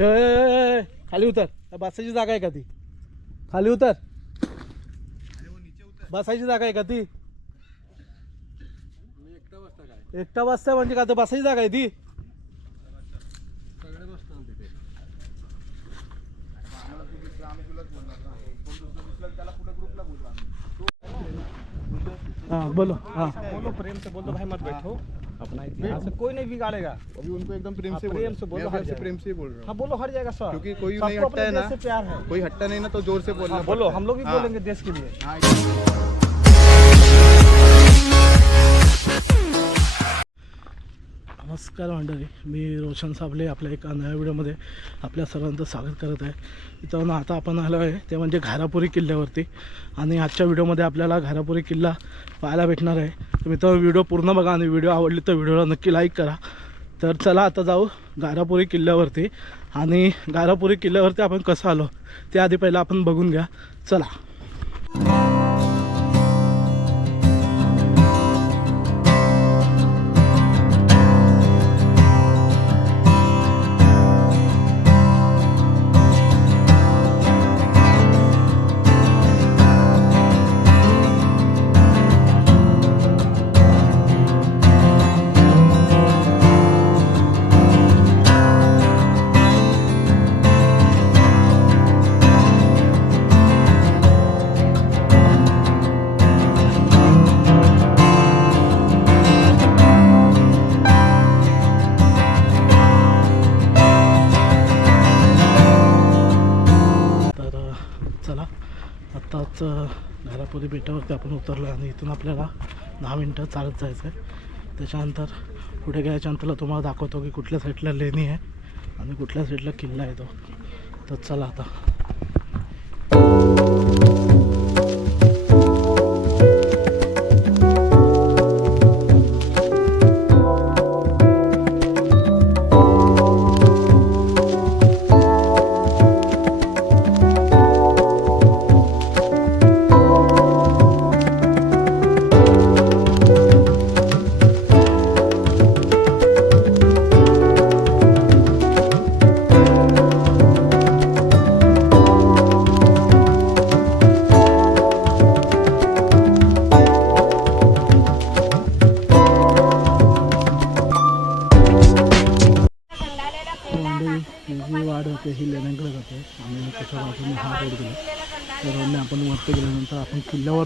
ए, खाली उतर. बसायची जागा आहे का ती? खाली उतर. बसायची जागा आहे का ती? एकटा बसता म्हणजे का? तर बसायची जागा आहे ती? हाँ बोलो. हाँ. बोलो प्रेम से बोलो भाई मत बैठो. अपना इतिहास कोई नहीं बिगाड़ेगा। अभी उनको एकदम प्रेम से प्रेम से बोलो, हर प्रेम से बोल रहा हाँ। हूँ बोलो हट जाएगा सर क्योंकि कोई नहीं हटता है ना। प्यार है। कोई हटता नहीं ना तो ज़ोर से बोलना हाँ, बोलो हम लोग भी हाँ, बोलेंगे देश के लिए। नमस्कार मंडळी मी रोशन साबले आपल्या एका नव्या व्हिडिओमध्ये आपल्या सर्वांचं स्वागत करत आहे. इथं आता आपण आलो आहे ते म्हणजे घारापुरी किल्ल्यावरती. आणि आजच्या व्हिडिओमध्ये आपल्याला घारापुरी किल्ला पाहायला भेटणार आहे. तर व्हिडिओ पूर्ण बघा आणि व्हिडिओ आवडली तर व्हिडिओला नक्की लाईक करा. तर चला आता जाऊ घारापुरी किल्ल्यावरती. आणि घारापुरी किल्ल्यावरती आपण कसं आलो ते आधी पहिलं आपण बघून घ्या. चला. घारापुरी आपण उतरलो आणि इथून आपल्याला दहा मिनटं चालत जायचं आहे त्याच्यानंतर पुढे गेल्याच्या नंतरला तुम्हाला दाखवतो की कुठल्या साईडला लेणी आहे आणि कुठल्या साईडला किल्ला आहे तो. तर चला आता.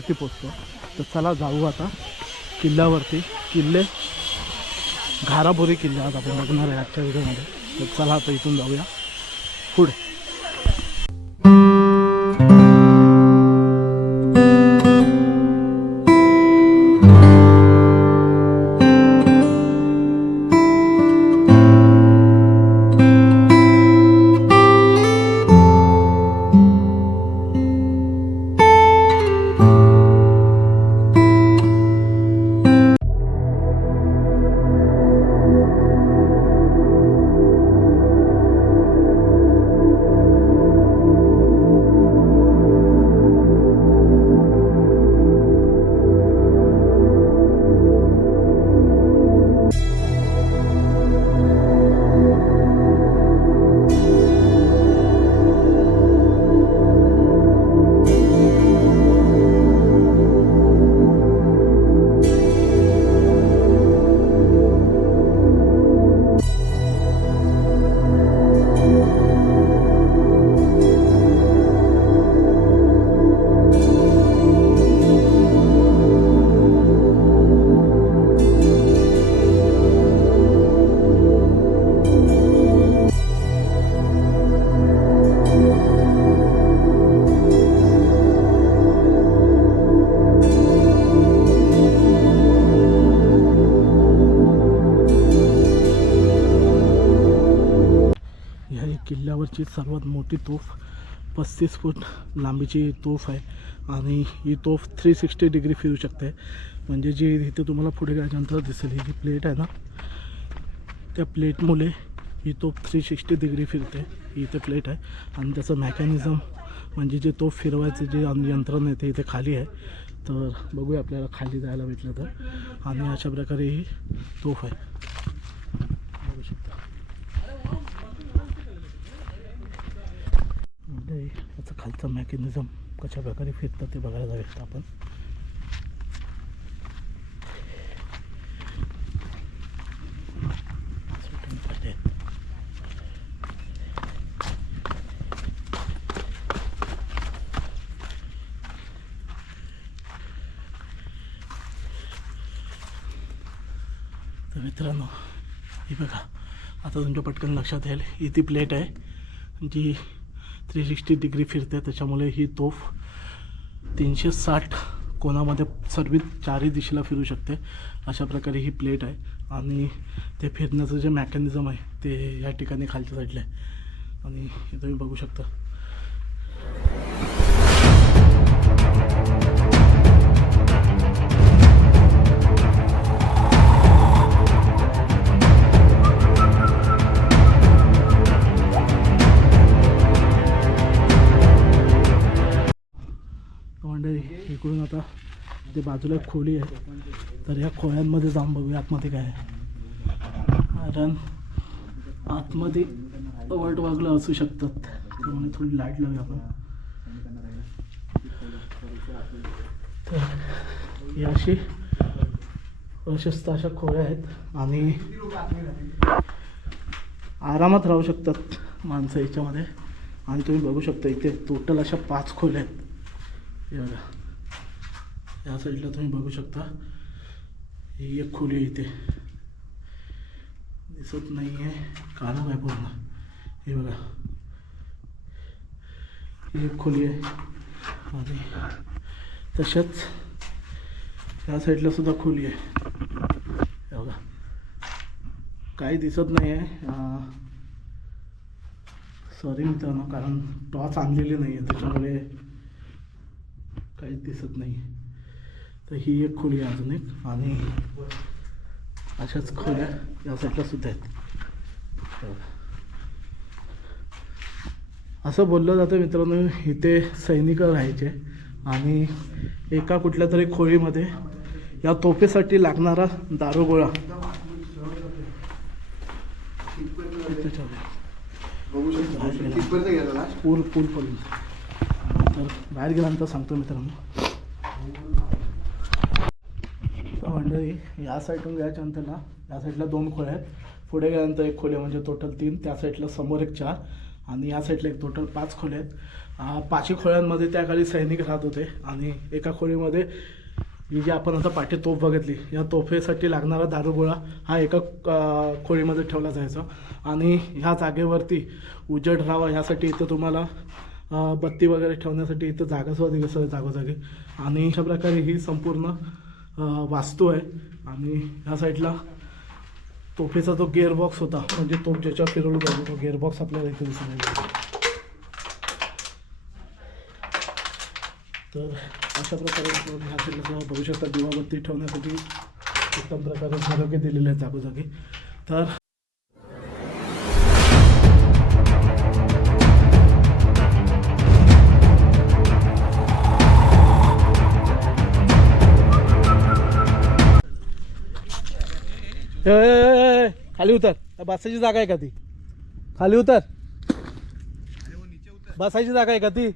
किल्ल्यावरती पोचतो. तर चला जाऊ आता किल्ल्यावरती. किल्ले घाराबोरी किल्ले आज आपण बघणार आहे आजच्या व्हिडिओमध्ये. तर चला आता इथून जाऊया. पुढे. किल्ल्यावरची सर्वात मोठी तोफ पस्तीस फूट लांबीची तोफ आहे. आणि ही तोफ थ्री सिक्स्टी डिग्री फिरू शकते. म्हणजे जी इथे तुम्हाला पुढे गेल्यानंतर दिसेल ही जी प्लेट आहे ना त्या प्लेटमुळे ही तोफ थ्री सिक्स्टी डिग्री फिरते. ही इथे प्लेट आहे. आणि त्याचं मॅकॅनिझम म्हणजे जे तोफ फिरवायचं जे अन- यंत्रणा आहे ते इथे खाली आहे. तर बघूया आपल्याला खाली जायला भेटलं तर. आणि अशा प्रकारे ही तोफ आहे बघू शकता म्हणजे याचं खालचं मॅकॅनिझम कशा प्रकारे फिरतं ते बघायला जाऊयात आपण. तर मित्रांनो ही बघा. आता तुमच्या पटकन लक्षात येईल ही ती प्लेट आहे. जी थ्री सिक्स्टी डिग्री फिरते त्याच्यामुळे ही तोफ तीनशे साठ कोणामध्ये सर्व चारही दिशेला फिरू शकते. अशा प्रकारे ही प्लेट आहे. आणि ते फिरण्याचं जे मॅकॅनिझम आहे ते या ठिकाणी खालच्या साईडला आहे. आणि हे तुम्ही बघू शकता. ते बाजूला एक खोली आहे. तर या खोळ्यांमध्ये जाऊन बघूया आतमध्ये काय आहे. कारण आतमध्ये वाट वागलं असू शकतात. त्यामुळे थोडी लाइट लावूया आपण. तर या अशी प्रशस्त अशा खोळ्या आहेत आणि आरामात राहू शकतात माणसं याच्यामध्ये. आणि तुम्ही बघू शकता इथे टोटल अशा पाच खोल्या आहेत. हे बघा. या साईडला तुम्ही बघू शकता. ही एक खोली आहे इथे. दिसत नाही आहे काळं आहे पूर्ण. हे बघा. ही एक खोली आहे. आणि तशाच या साईडला सुद्धा खोली आहे. हे बघा. काही दिसत नाही आहे सॉरी मित्रांनो कारण टॉर्च आणलेली नाही आहे त्याच्यामुळे काहीच दिसत नाही तर ही एक खोली आहे अजून एक. आणि अशाच खोल्या या साईडला सुद्धा आहेत. असं बोललं जातं मित्रांनो इथे सैनिक राहायचे. आणि एका कुठल्या तरी खोळीमध्ये या तोफेसाठी लागणारा दारुगोळा. ना? पूल पूल पर्यंत तर बाहेर गेल्यानंतर सांगतो मित्रांनो तर मंडळी या साईडून नंतर ना या साईडला दोन खोल्या आहेत. पुढे गेल्यानंतर एक खोली म्हणजे टोटल तीन त्या साईडला समोर एक चार आणि या साईडला एक टोटल पाच खोल्या आहेत. पाचही खोल्यांमध्ये त्या सैनिक राहत होते आणि एका खोलीमध्ये ही जी आपण आता पाठी तोफ बघितली या तोफेसाठी लागणारा दारुगोळा हा एका खोलीमध्ये ठेवला जायचा. आणि ह्या जागेवरती उजेड राहावा ह्यासाठी इथं तुम्हाला बत्ती वगैरे ठेवण्यासाठी इथं जागासुद्धा दिसत आहे जागोजागी. आणि अशा प्रकारे ही संपूर्ण वाचतो आहे आणि ह्या साईडला तोफेचा जो गेअरबॉक्स होता म्हणजे तोफ ज्याच्यावर फिरवलं जातो तो गेअरबॉक्स आपल्याला इथे दिसून येतो तर अशा प्रकारे ह्या साईडला बघू शकता दिवाबत्ती ठेवण्यासाठी उत्तम प्रकारे झरोके दिलेले आहेत जागोजागी. तर ए, खाली उतर. बसायची जागा आहे का ती? खाली उतर. बसायची जागा आहे का ती?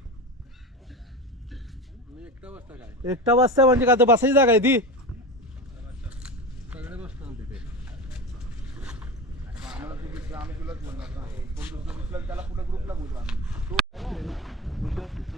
एकटा बसताय म्हणजे का तर बसायची जागा आहे ती?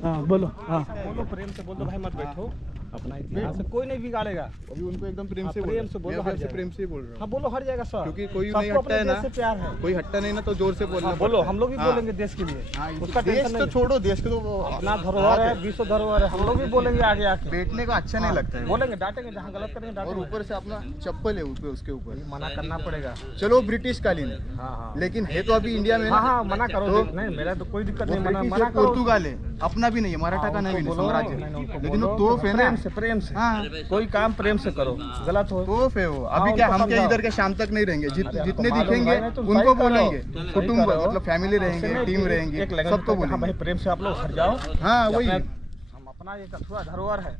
हाँ बोलो. हाँ. बोलो प्रेम से बोल दो भाई मत बैठो. अपना इतिहास कोई नहीं बिगाड़ेगा। अभी उनको एकदम प्रेम हाँ, से प्रेम से बोलो, हट प्रेम से बोल रहा हाँ। हूँ बोलो हर जाएगा सर। क्योंकि कोई नहीं हटता है ना। प्यार है। कोई हटता नहीं ना तो ज़ोर से बोलना हाँ, बोलो हम लोग भी हाँ। बोलेंगे देश के लिए। उसका देश तो छोड़ो देश को तो अपना धरोहर है विश्व धरोहर है हम लोग भी बोलेंगे आगे आके। बैठने का अच्छा नहीं लगता है। बोलेंगे डांटेंगे जहाँ गलत करेंगे और ऊपर से अपना चप्पल है ऊपर उसके ऊपर। मना करना पड़ेगा। चलो ब्रिटिश कालीन है हाँ। हाँ लेकिन है तो अभी इंडिया में मना करो तो नहीं मेरा तो कोई दिक्कत नहीं मना पोर्तुगाल है। अपना भी नहीं है मराठा का नहीं है साम्राज्य। लेकिन वो तोफ है ना। से प्रेम से। हाँ। कोई काम प्रेम से करो। गलत हो। तोफ है वो। हाँ, अभी क्या हम क्या इधर के शाम तक नहीं रहेंगे? जित, जितने दिखेंगे तुम उनको बोलेंगे। तुम कुटुंब मतलब फैमिली रहेंगे टीम रहेंगे सबको हाँ। भाई बोलेंगे प्रेम से आप लोग हट जाओ। हाँ वही। हम अपना ये कथुआ धरोहर है।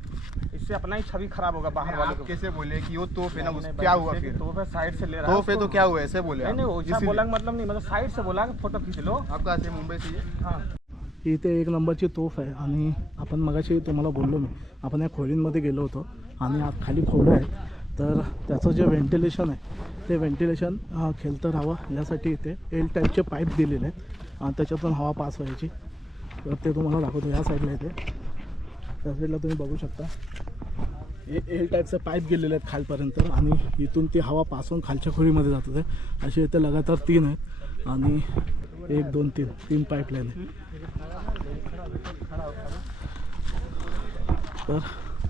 इससे अपना ही छवि खराब होगा बाहर वालों को। कैसे बोले कि वो तोफ है ना उस क्या हुआ फिर? है साइड से ले रहा है तो क्या हुआ? ऐसे बोले नहीं? नहीं बोला मतलब नहीं मतलब साइड से बोला कि फ़ोटो खींच लो। आप कहाँ मुंबई से ही। ही इथे एक नंबरची तोफ आहे आणि आपण मगाशी तुम्हाला बोललो मी. आपण या खोलींमध्ये गेलो होतो आणि आत खाली खोलं आहे तर त्याचं जे व्हेंटिलेशन आहे ते व्हेंटिलेशन खेळतं राहावं यासाठी इथे एल टाईपचे पाईप दिलेले आहेत. आणि त्याच्यातून हवा पास व्हायची. तर ते तुम्हाला दाखवतो या साईडला इथे. त्या साईडला तुम्ही बघू शकता. हे एल टाईपचे पाईप गेलेले आहेत खालपर्यंत आणि इथून ती हवा पास होऊन खालच्या खोलीमध्ये जात होते. असे इथे लगातार तीन आहेत. आणि एक दोन तीन. तीन पाईपलाईन आहे. तर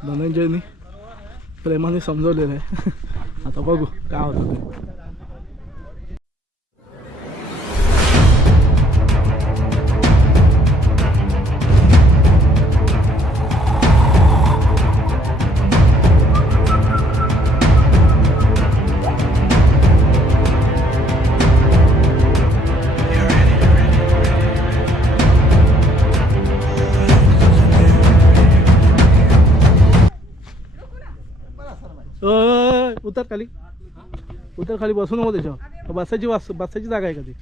धनंजयनी प्रेमाने समजवलेलं आहे. आता बघू काय होतं ते. उतर खाली उतर खाली बसू नको त्याच्यावर? बसायची बस बसायची जागा आहे का ती?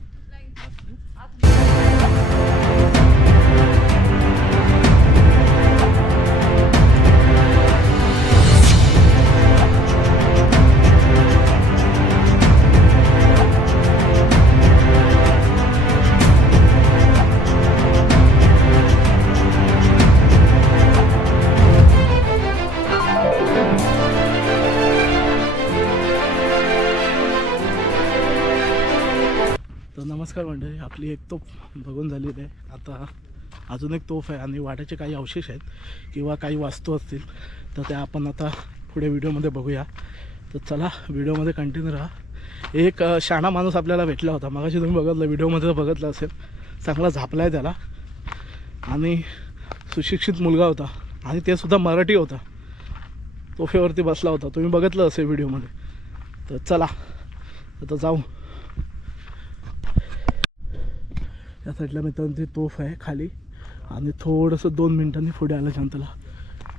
नमस्कार मंडळी आपली एक तोफ बघून झालेली आहे आता अजून एक तोफ आहे आणि वाड्याचे काही अवशेष आहेत किंवा काही वास्तू असतील तर त्या आपण आता पुढे व्हिडिओमध्ये बघूया. तर चला व्हिडिओमध्ये कंटिन्यू राहा. एक शाणा माणूस आपल्याला भेटला होता. मगाशी तुम्ही बघितलं व्हिडिओमध्ये बघितलं असेल. चांगला झापला आहे त्याला. आणि सुशिक्षित मुलगा होता. आणि ते सुद्धा मराठी होता. तोफेवरती बसला होता. तुम्ही बघितलं असेल व्हिडिओमध्ये. तर चला आता जाऊ. त्या साईडला मित्रांनो ते तोफ आहे खाली. आणि थोडंसं दोन मिनिटांनी पुढे आलं शांतला.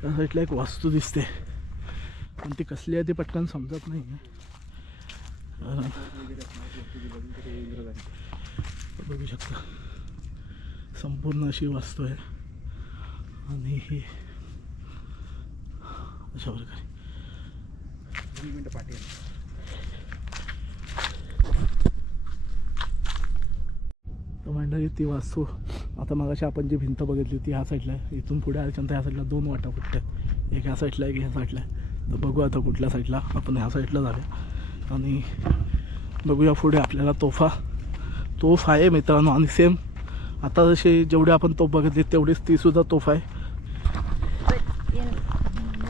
त्या साईडला एक वास्तू दिसते. पण ती कसली आहे ती पटकन समजत नाही. आहे बघू शकता. संपूर्ण अशी वास्तू आहे. आणि ही अशा प्रकारे. तर मंडळी ती वास्तू आता मगाशी आपण जी भिंत बघितली ती ह्या साईडला आहे. इथून पुढे आल्याच्यानंतर ह्या साईडला दोन वाटा कुठल्या एक ह्या साईडला एक ह्या साईडला आहे तर बघू आता कुठल्या साईडला आपण ह्या साईडला जाऊया. आणि बघूया पुढे आपल्याला तोफा. तोफ आहे मित्रांनो आणि सेम आता जशी जेवढी आपण तोफ बघितली तेवढीच तीसुद्धा तोफ आहे.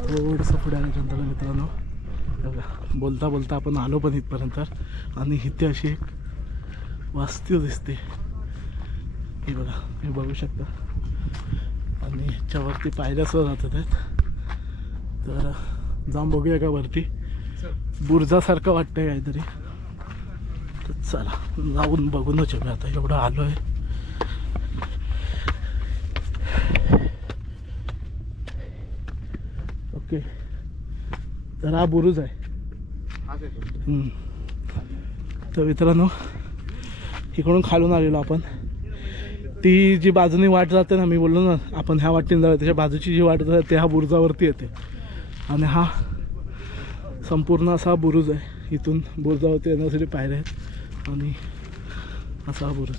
थोडंसं पुढे आल्याच्यानंतर मित्रांनो. बघा बोलता बोलता आपण आलो पण इथपर्यंत. आणि इथे अशी एक वास्तू दिसते. हे बघा हे बघू शकता. आणि ह्याच्यावरती पायऱ्या सुद्धा जातात आहेत. तर जाऊन बघूया का वरती? बुर्जासारखं वाटतंय काहीतरी. तर चला जाऊन बघूनच येऊया आता एवढं आलो आहे. ओके. तर हा बुरुज आहे. तर मित्रांनो इकडून खालून आलेलो आपण. ती जी बाजूने वाट जाते ना मी बोललो ना आपण ह्या वाटेने जाऊया त्याच्या बाजूची जी वाट जाते ह्या हा बुरुजावरती येते. आणि हा संपूर्ण असा बुरुज आहे. इथून बुरुजावरती येण्यासाठी पायऱ्या आहेत. आणि असा हा बुरुज.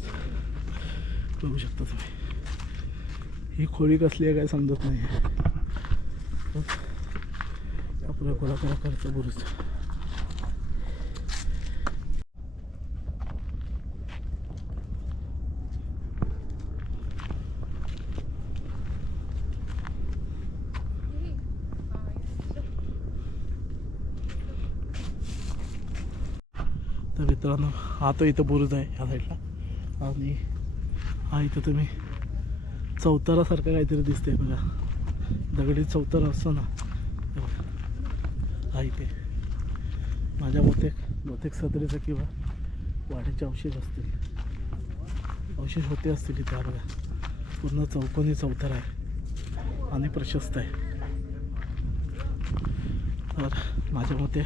बघू शकता तुम्ही. ही खोळी कसली आहे काय समजत नाही आपल्या गोलाकाराचा बुरुज तर मित्रांनो हा तो इथं बुरुज आहे ह्या साईडला आणि हा इथं तुम्ही चौतारासारखं काहीतरी दिसतंय बघा. दगडी चौतारा असतो ना. हा इथे. माझ्या बहुतेक बहुतेक सदरेचं किंवा वाड्याचे अवशेष असतील. अवशेष होते असतील इथे हा बघा. पूर्ण चौकोनी चौतारा आहे. आणि प्रशस्त आहे. तर माझ्या मते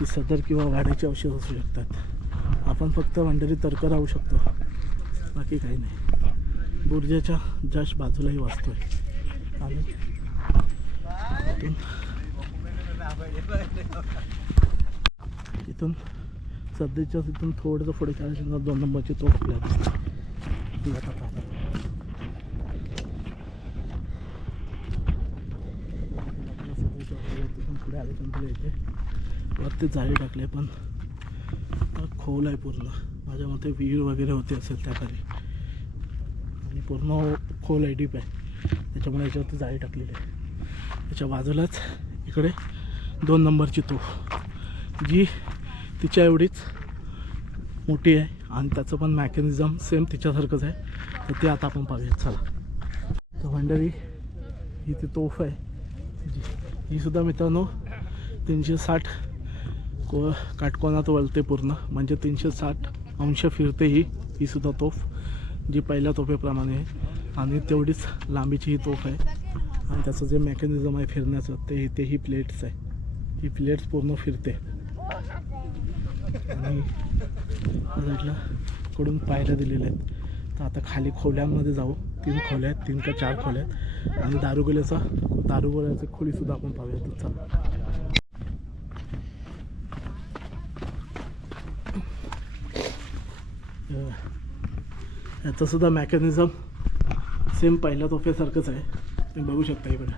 ती सदर किंवा वाड्याचे अवशेष असू शकतात. आपण फक्त मंडळी तर्क राहू शकतो. बाकी काही नाही. बुर्जाच्या जस्ट बाजूलाही वाचतोय. आणि इथून इथून सध्याच्या इथून थोडंसं पुढे चाळीस दोन नंबरची तो आपल्याला दिसते. ती आता पाहता. वरती जाळी टाकले पण खोल आहे पूर्ण. माझ्या मते विहीर वगैरे होते असेल त्या खाली आणि पूर्ण खोल आहे डीप आहे. त्याच्यामुळे याच्यावरती जाळी टाकलेली आहे. त्याच्या बाजूलाच इकडे दोन नंबरची तोफ जी तिच्या एवढीच मोठी आहे. आणि त्याचं पण मॅकॅनिझम सेम तिच्यासारखंच आहे. तर ते आता आपण पाहूयात. चला. तर मंडळी ही ती तोफ आहे. जी ही सुद्धा मित्रांनो तीनशे साठ को काटकोनात वळते पूर्ण. म्हणजे तीनशे साठ अंश फिरते ही ही सुद्धा तोफ जी पहिल्या तोफेप्रमाणे आहे. आणि तेवढीच लांबीची ही तोफ आहे. आणि त्याचं जे मेकॅनिझम आहे फिरण्याचं ते तेही प्लेट्स आहे. ही प्लेट्स पूर्ण फिरते. आणि साईडला कडून पायऱ्या दिलेल्या आहेत. तर आता खाली खोल्यांमध्ये जाऊ. तीन खोल्या आहेत तीन का चार खोल्या आहेत. आणि दारुगोल्याचा दारुगोल्याची खोलीसुद्धा आपण पाहूया. तर याचंसुद्धा मॅकॅनिझम मेकॅनिझम सेम पहिल्या तोफ्यासारखंच आहे. तुम्ही बघू शकता इकडे.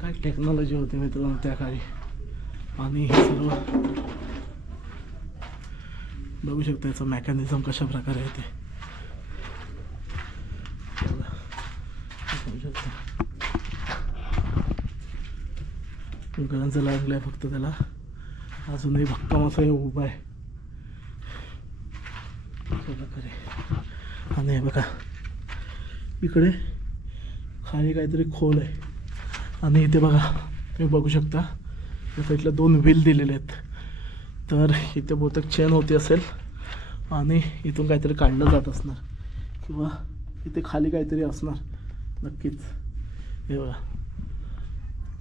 काय टेक्नॉलॉजी होती मित्रांनो त्या काळी आणि हे सर्व बघू शकता याचं मेकॅनिझम कशा प्रकारे आहे ते. गंज लागलाय फक्त त्याला. अजूनही भक्कम असं हे उभं आहे. प्रकारे. आणि हे बघा. इकडे खाली काहीतरी खोल आहे. आणि इथे बघा तुम्ही बघू शकता इथल्या दोन व्हील दिलेले आहेत. तर इथे बहुतेक चेन होती असेल आणि इथून काहीतरी काढलं जात असणार. किंवा इथे खाली काहीतरी असणार. नक्कीच. हे बघा.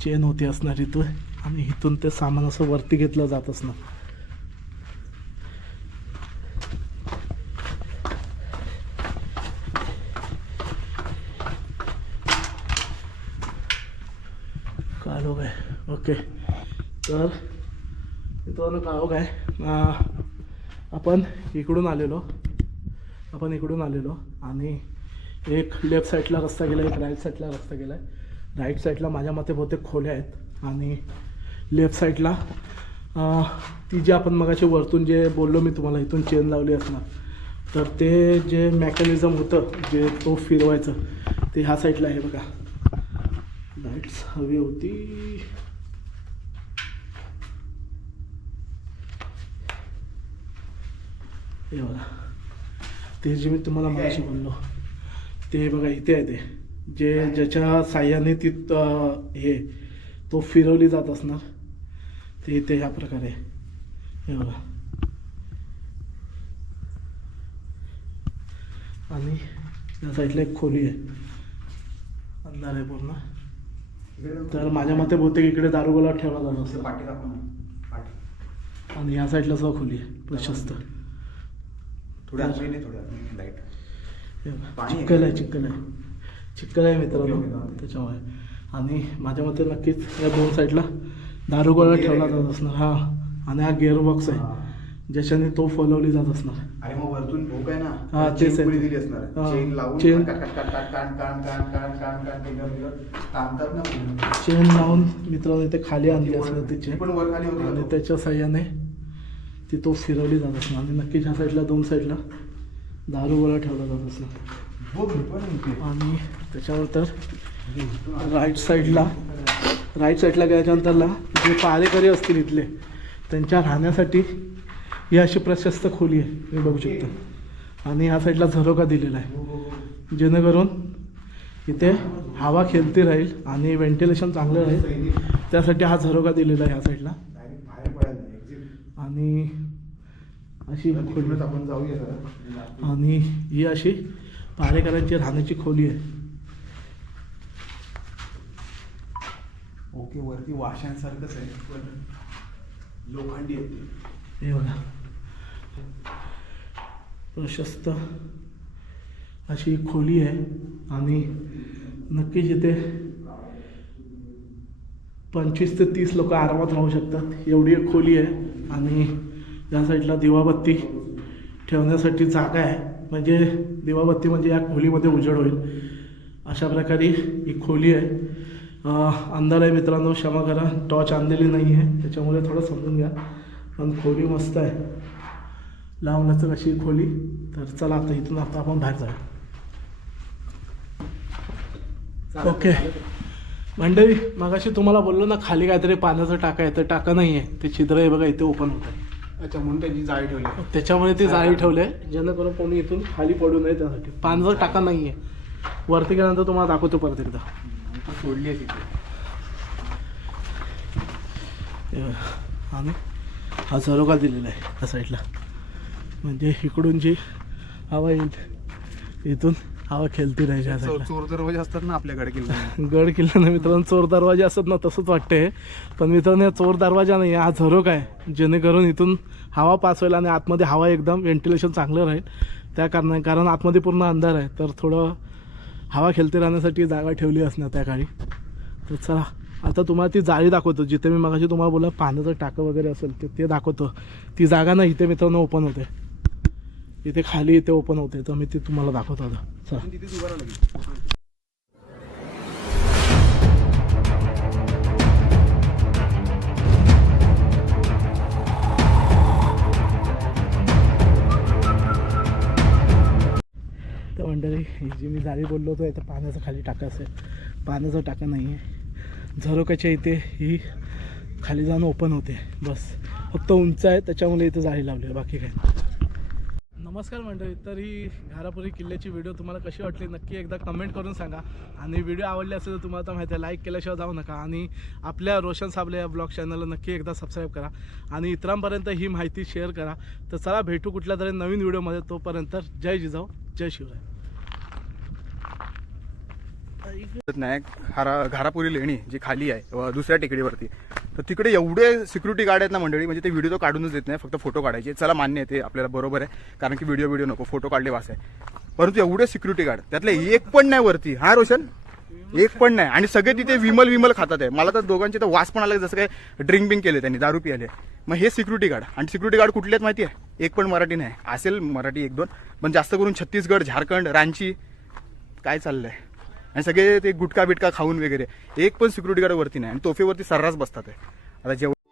चेन होती असणार इथून आणि इथून ते सामान असं वरती घेतलं जात असणार काय लोक आहे ओके. तर मित्रांनो काय हो काय? आपण इकडून आलेलो. आपण इकडून आलेलो आणि एक लेफ्ट साईडला रस्ता गेला एक राईट साईडला रस्ता गेला आहे राईट साईडला माझ्या मते बहुतेक खोल्या आहेत आणि लेफ्ट साईडला ती जी आपण मगाशी वरतून जे बोललो मी तुम्हाला इथून चेन लावली असणार. तर ते जे मेकॅनिझम होतं जे तो फिरवायचं ते ह्या साईडला आहे बघा. लाईट्स हवी होती. हे बघा. ते जे मी तुम्हाला मगाशी बोललो ते बघा इथे आहे ते. जे ज्याच्या साह्याने ती हे तो फिरवली जात असणार ते इथे ह्या प्रकारे. हे बघा. आणि या साईडला एक खोली आहे. अंधार आहे पूर्ण. तर माझ्या मते बहुतेक इकडे दारुगोला ठेवला जात असतो आणि या साईडला सुद्धा खोली आहे. प्रशस्त. थोड्या आतमध्ये नाही, आतमध्ये लाइट हे पाणी आहे चिखल? आहे चिखल आहे चिखल आहे मित्रांनो ओके. त्याच्यामुळे आणि माझ्या मते नक्कीच या दोन साईडला दारुगोळा गेअर ठेवला का? जात असणार हा आणि हा गिअर बॉक्स आहे ज्याच्याने तो फॉलोवली जात असणार आणि मग वरतून भोक आहे ना हा, चेन तेच आहे. पुढे दिली असणार हा, चेन लावून चेन. काट काट काट काट काट काट काट काट काट काट बिगर बिगर टाकतात ना पूर्ण. चेन लावून मित्रांनो इथे खाली आणली असणार ती ती चेन पण वर खाली होती आणि का? त्याच्या साह्याने ती तो फिरवली जात असणार. आणि नक्कीच ह्या साईडला दोन साईडला दारुगोळा ठेवला जात असणार. आणि त्याच्यानंतर राईट साईडला राईट साईडला गेल्याच्यानंतरला जे पहारेकरी असतील इथले त्यांच्या राहण्यासाठी ही अशी प्रशस्त खोली आहे. तुम्ही बघू शकता. आणि ह्या साईडला झरोका दिलेला आहे. जेणेकरून इथे हवा खेळती राहील आणि व्हेंटिलेशन चांगलं राहील. त्यासाठी हा झरोका दिलेला आहे ह्या साईडला. आणि अशी तर खोली. तिकडूनच आपण जाऊया जरा. आणि ही अशी पहारेकरांची राहण्याची खोली आहे. ओके वरती वाशांसारखंच आहे. पण लोखंडी आहे ते. हे बघा. प्रशस्त अशी खोली आहे. आणि नक्कीच इथे पंचवीस ते तीस लोक आरामात राहू शकतात. एवढी एक खोली आहे. आणि या साईडला दिवाबत्ती ठेवण्यासाठी जागा आहे. म्हणजे दिवाबत्ती म्हणजे या खोलीमध्ये उजेड होईल. अशा प्रकारे ही खोली आहे. अं, अंधार आहे मित्रांनो क्षमा करा. टॉर्च आणलेली नाही आहे. त्याच्यामुळे थोडं समजून घ्या. पण खोली मस्त आहे. लावण्याचं कशी खोली? तर चला आता इथून आता आपण बाहेर जाऊ ओके. मंडळी मगाशी तुम्हाला बोललो ना खाली काहीतरी पाण्याचं टाका आहे तर टाका नाही आहे ते छिद्र आहे बघा इथे ओपन होत आहे. अच्छा म्हणून त्याची जाळी ठेवली. त्याच्यामुळे ती जाळी ठेवले. जेणेकरून कोणी इथून खाली पडू नये त्यासाठी. पाण्याचा टाका नाही आहे वरती गेल्यानंतर तुम्हाला दाखवतो परत एकदा. ती सोडली आहे तिथे. आणि हा झरोका दिलेला आहे त्या साईडला म्हणजे इकडून जी हवा येईल इथून हवा खेळती साईडला चोर दरवाजे असतात ना आपल्याकडे किल्ला गड किल्ल्यानं मित्रांनो चोर दरवाजे असतात ना तसंच वाटते पण मित्रांनो या चोर दरवाजा नाही हा झरोक आहे जेणेकरून इथून हवा पास होईल आणि आतमध्ये हवा एकदम व्हेंटिलेशन चांगलं राहील. त्या कारणाने कारण आतमध्ये पूर्ण अंधार आहे तर थोडं हवा खेळते राहण्यासाठी जागा ठेवली असणार त्या काळी तर चला आता तुम्हाला ती जाळी दाखवतो. जिथे मी मगाशी तुम्हाला बोला पाण्याचं टाकं वगैरे असेल ते ते दाखवतो. ती जागा ना इथे मित्रांनो ओपन होते. इथे खाली इथे ओपन होते तर मी ती तुम्हाला दाखवतो आता. चला. मंडळी ही जी मी जाळी बोललो होतो इथं पाण्याचा खाली टाका असेल. पाण्याचा टाका नाही आहे. झरोकाच्या इथे ही खाली जाऊन ओपन होते. बस. फक्त उंच आहे त्याच्यामुळे इथं जाळी लावली आहे. बाकी काय नमस्कार मंडळी तर ही घारापुरी किल्ल्याची व्हिडिओ तुम्हाला कशी वाटली नक्की एकदा कमेंट करून सांगा. आणि व्हिडिओ आवडली असेल तर तुम्हाला तर माहिती आहे लाईक केल्याशिवाय जाऊ नका. आणि आपल्या रोशन साबले या ब्लॉग चॅनलला नक्की एकदा सबस्क्राईब करा. आणि इतरांपर्यंत ही माहिती शेअर करा. तर चला भेटू कुठल्या तरी नवीन व्हिडिओमध्ये तोपर्यंत जय जिजाऊ जय शिवराय. नाही घारा घारापुरी लेणी जी खाली आहे दुसऱ्या टेकडीवरती. तर तिकडे एवढे सिक्युरिटी गार्ड आहेत ना मंडळी म्हणजे ते व्हिडिओ तो काढूनच देत नाही फक्त फोटो काढायचे. चला मान्य आहे ते आपल्याला बरोबर आहे कारण की व्हिडिओ व्हिडिओ नको फोटो काढले वास आहे. परंतु एवढे सिक्युरिटी गार्ड त्यातले एक पण नाही वरती. हा रोशन? एक पण नाही. आणि सगळे तिथे विमल विमल खातात आहे. मला तर दोघांचे तर वास पण आला जसं काय ड्रिंक बिंक केले त्यांनी दारू पियाले. मग हे सिक्युरिटी गार्ड आणि सिक्युरिटी गार्ड कुठले आहेत माहिती आहे? एक पण मराठी नाही. असेल मराठी एक दोन पण जास्त करून छत्तीसगड झारखंड रांची काय चाललंय? आणि सगळे ते गुटखा बिटका खाऊन वगैरे. एक पण सिक्युरिटी गार्ड वरती नाही. आणि तोफेवरती सर्रास बसतात आहे आता जेव्हा